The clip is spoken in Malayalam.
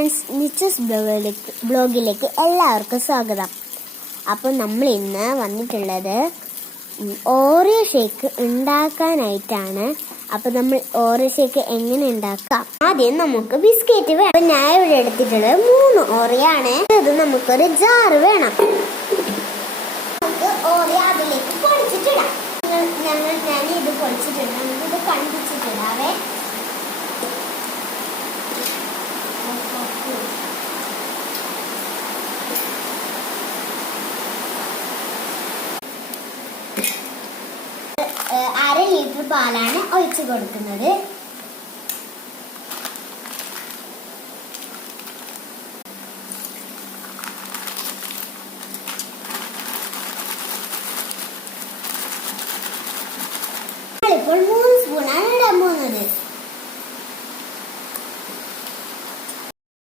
ഫ്രണ്ട്സ്, നിച്ചസ് ബ്ലോഗിലേക്ക് എല്ലാവർക്കും സ്വാഗതം. അപ്പോൾ നമ്മൾ ഇന്ന് വന്നിട്ടുള്ളത് ഓറിയോ ഷേക്ക് ഉണ്ടാക്കാനായിട്ടാണ്. അപ്പോൾ നമ്മൾ ഓറിയോ ഷേക്ക് എങ്ങനെ ഉണ്ടാക്കാം? ആദ്യം നമുക്ക് ബിസ്ക്കറ്റ് വേണം. അപ്പോൾ ഞാൻ ഇവിടെ എടുത്തിട്ടുള്ളത് 3 ഓറിയോ ആണ്. ഇത് നമുക്കൊരു ജാറ് വേണം. നമുക്ക് ഓറിയോ അതിലേക്ക് പൊടിച്ചിട്ടിടാം. ഞാൻ ഇത് പൊടിച്ചിട്ടുണ്ട്. നമുക്കിത് കണ്ടിച്ചിട്ടിടാവേ. അര ലിറ്റർ പാലാണ് ഒഴിച്ചു കൊടുക്കുന്നത്.